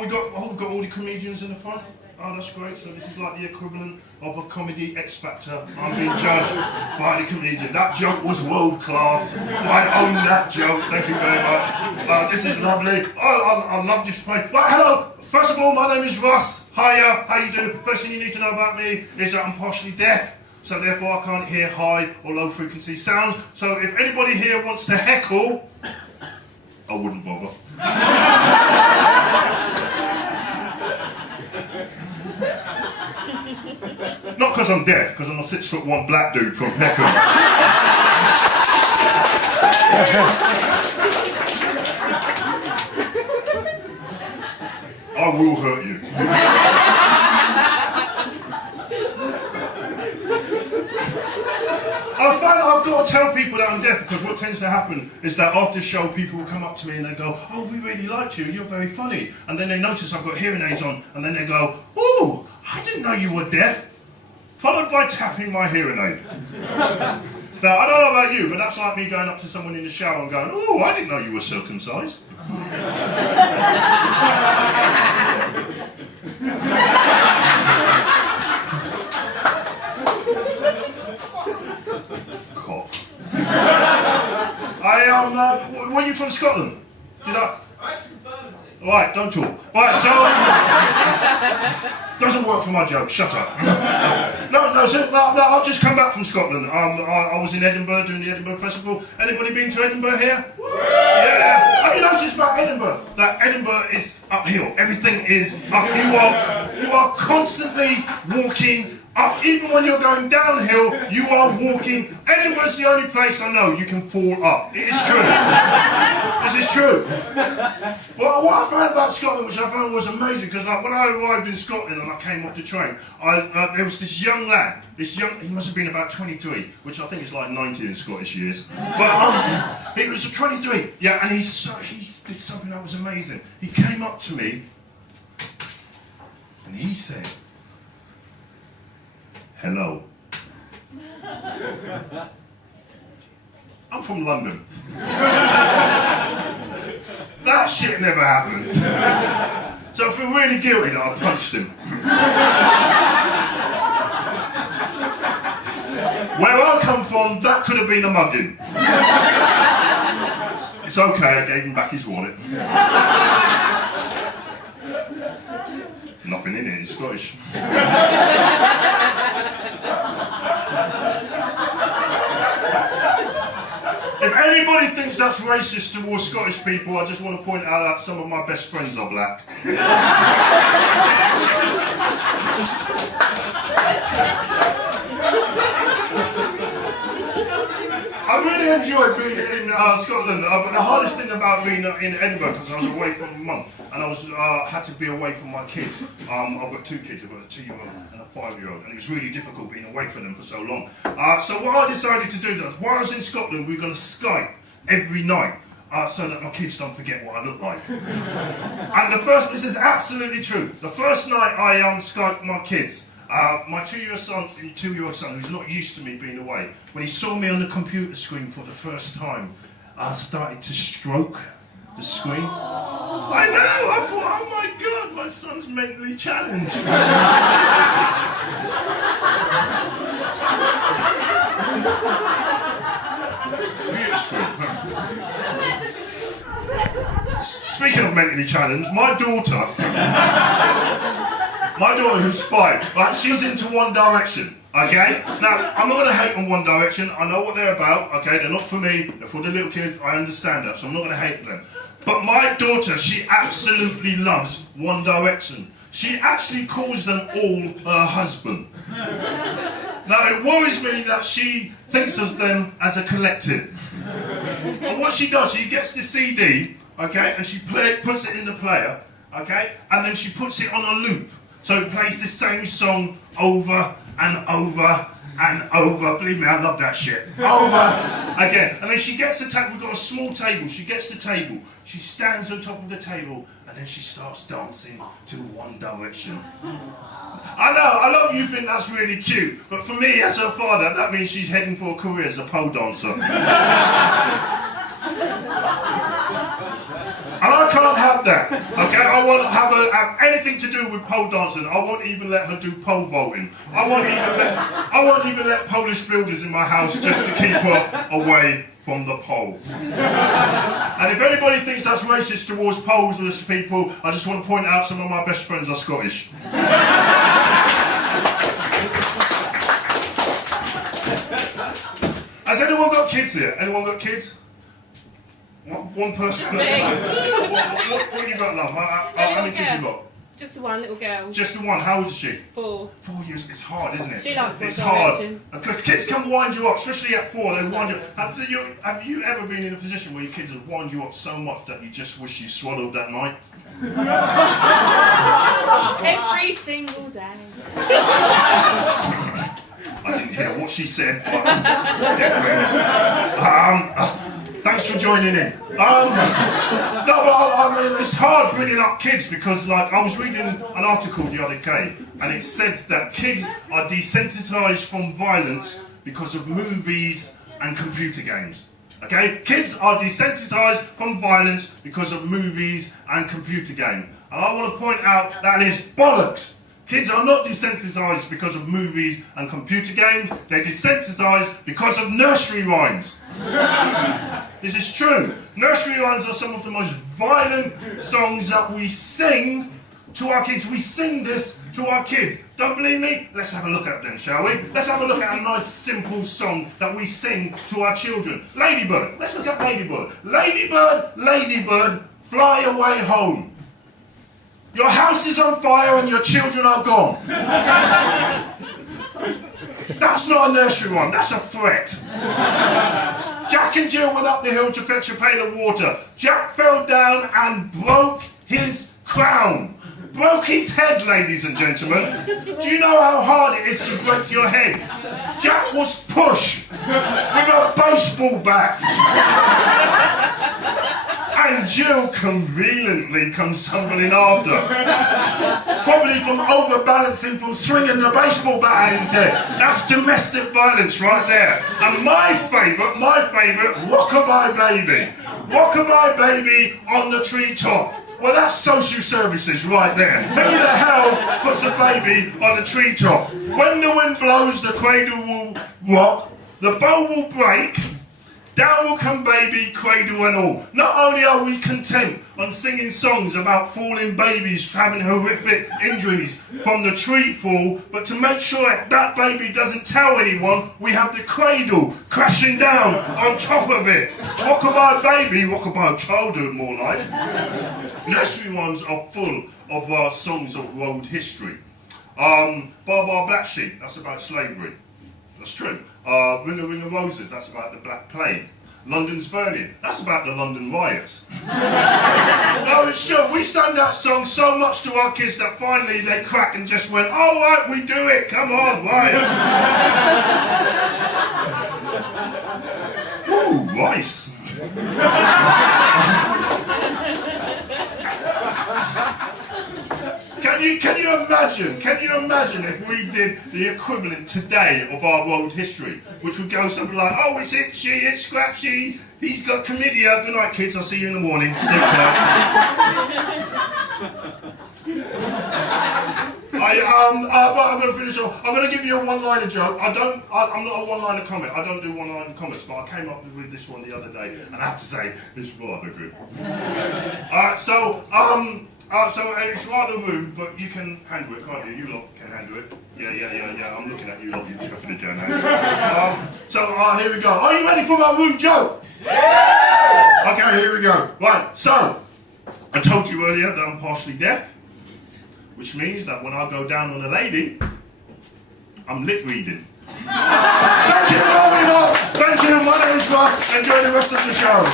we've got all the comedians in the front. Oh, that's great. So this is like the equivalent of a comedy X Factor. I'm being judged by the comedian. That joke was world class. I own that joke. Thank you very much. This is lovely. Oh, I love this place. Right, hello. First of all, my name is Russ. Hiya. How you doing? First thing you need to know about me is that I'm partially deaf. So therefore I can't hear high or low frequency sounds. So if anybody here wants to heckle, I wouldn't bother. Not because I'm deaf, because I'm a 6'1" black dude from Peckham. I will hurt you. I find I've got to tell people that I'm deaf, because what tends to happen is that after the show people will come up to me and they go, oh, we really liked you, you're very funny. And then they notice I've got hearing aids on, and then they go, oh, I didn't know you were deaf. Followed by tapping my hearing aid. Now, I don't know about you, but that's like me going up to someone in the shower and going, oh, I didn't know you were circumcised. Cock. Were you from Scotland? Did I? Right, don't talk. Right, so doesn't work for my joke. Shut up. No, I've just come back from Scotland. I was in Edinburgh during the Edinburgh Festival. Anybody been to Edinburgh here? Yeah. Have you noticed about Edinburgh? That Edinburgh is uphill. Everything is up. You are constantly walking up. Even when you're going downhill, you are walking. Edinburgh's the only place I know you can fall up. It is true. This is true. Well, what I found about Scotland, which I found was amazing, because like, when I arrived in Scotland and I came off the train, there was this young lad. He must have been about 23, which I think is like 90 in Scottish years. But he was 23, yeah, and he did something that was amazing. He came up to me and he said, hello. I'm from London. That shit never happens. So I feel really guilty that I punched him. Where I come from, that could have been a mugging. It's okay, I gave him back his wallet. Nothing in it, it's Scottish. If anybody thinks that's racist towards Scottish people, I just want to point out that some of my best friends are black. I really enjoyed being in Scotland, but the hardest thing about being in Edinburgh, because I was away from mum, and I was had to be away from my kids. I've got two kids, I've got a 2-year-old and a 5-year-old, and it was really difficult being away from them for so long. So what I decided to do, while I was in Scotland, we were going to Skype every night, so that my kids don't forget what I look like. And this is absolutely true, the first night I Skyped my kids, my 2-year-old son, who's not used to me being away, when he saw me on the computer screen for the first time, started to stroke the screen. I know, I thought, oh my God, my son's mentally challenged. Speaking of mentally challenged, my daughter who's 5, right, she's into One Direction, okay? Now, I'm not going to hate on One Direction, I know what they're about, okay? They're not for me, they're for the little kids, I understand that, so I'm not going to hate them. But my daughter, she absolutely loves One Direction. She actually calls them all her husband. Now, it worries me that she thinks of them as a collective. And what she does, she gets the CD, okay, and she puts it in the player, okay, and then she puts it on a loop. So it plays the same song over and over and over. Believe me, I love that shit. Over again. And then she gets the table. We've got a small table. She gets the table. She stands on top of the table and then she starts dancing to One Direction. I know, a lot of you think that's really cute, but for me as her father, that means she's heading for a career as a pole dancer. And I can't have that, okay? I want her have anything to do with pole dancing. I won't even let her do pole vaulting. I won't even let Polish builders in my house just to keep her away from the pole. And if anybody thinks that's racist towards Polish people, I just want to point out some of my best friends are Scottish. Has anyone got kids here? Anyone got kids? One person? What have you got, love? How many kids you got? Just the one little girl. Just the one. How old is she? 4. 4 years. It's hard, isn't it? She likes It's my hard. direction. Kids can wind you up, especially at 4. They wind you up. Have you ever been in a position where your kids have wound you up so much that you just wish you swallowed that night? Every single day. I didn't hear what she said, but thanks for joining in. No, but I mean, it's hard bringing up kids because, like, I was reading an article the other day, and it said that kids are desensitized from violence because of movies and computer games. Okay? Kids are desensitized from violence because of movies and computer games. And I want to point out that is bollocks. Kids are not desensitized because of movies and computer games. They're desensitized because of nursery rhymes. This is true. Nursery rhymes are some of the most violent songs that we sing to our kids. We sing this to our kids. Don't believe me? Let's have a look at them, shall we? Let's have a look at a nice simple song that we sing to our children. Ladybird. Let's look at Ladybird. Ladybird, ladybird, fly away home. Your house is on fire and your children are gone. That's not a nursery rhyme, that's a threat. Jack and Jill went up the hill to fetch a pail of water. Jack fell down and broke his crown. Broke his head, ladies and gentlemen. Do you know how hard it is to break your head? Jack was pushed with a baseball bat. And Jill conveniently comes stumbling after. Probably from overbalancing from swinging the baseball bat at his head. That's domestic violence right there. And my favourite, Rockabye Baby. Rockabye Baby on the treetop. Well, that's social services right there. Who the hell puts a baby on the treetop? When the wind blows, the cradle will rock, the bow will break, down will come baby, cradle and all. Not only are we content on singing songs about falling babies having horrific injuries from the tree fall, but to make sure that baby doesn't tell anyone, we have the cradle crashing down on top of it. Rockabye Baby, Rockabye Childhood more like. Nursery rhymes are full of songs of road history. Bar Bar Black Sheep, that's about slavery. That's true. Ring a Ring of Roses, that's about the Black Plague. London's Burning, that's about the London riots. No, it's true. We sang that song so much to our kids that finally they cracked and just went, all right, we do it, come on, right. Ooh, rice. Can you imagine if we did the equivalent today of our world history, which would go something like, oh, it's itchy, it's scratchy, he's got chlamydia, good night kids, I'll see you in the morning, stay tight. I'm going to finish off. I'm going to give you a one-liner joke. I'm not a one-liner comic. I don't do one-liner comics, but I came up with this one the other day, and I have to say, it's rather good. So it's rather rude, but you can handle it, can't you? You lot can handle it. Yeah. I'm looking at you lot. You definitely can handle it. Here we go. Are you ready for my rude joke? Yeah! Okay, here we go. Right. So I told you earlier that I'm partially deaf, which means that when I go down on a lady, I'm lip reading. Thank you, moving on. Thank you. My name's Russ. Enjoy the rest of the show.